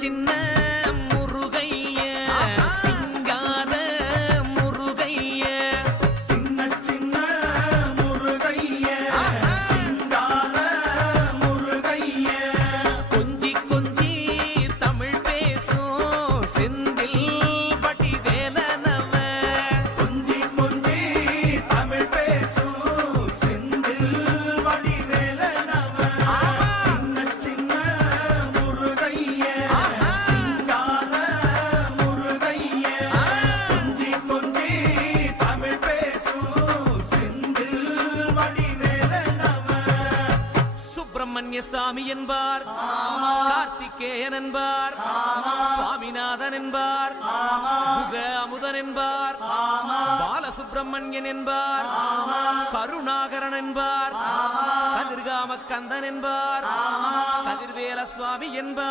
சின்ன முருகைய சிங்கார முருகைய சின்ன சின்ன முருகைய சிங்கார முருகைய கொஞ்சி கொஞ்சி தமிழ் பேசும் செந்தில் வடிவேலனவ கொஞ்சி கொஞ்சி தமிழ் பேசும் செந்தில் வடிவேலனவ சின்ன சின்ன முருகைய சிங்கார முருகைய கொஞ்சி கொஞ்சி தமிழ் பேசும் செந்தில் வடிவேலனவ சுப்பிரமணிய சாமி என்பார், கார்த்திகேயன் என்பார், சுவாமிநாதன் என்பார், முக அமுதன் என்பார், பாலசுப்பிரமணியன் என்பார், கருணாகரன் என்பார், கதிர்காம கந்தன் என்பார், கதிர்வேல சுவாமி என்பார்.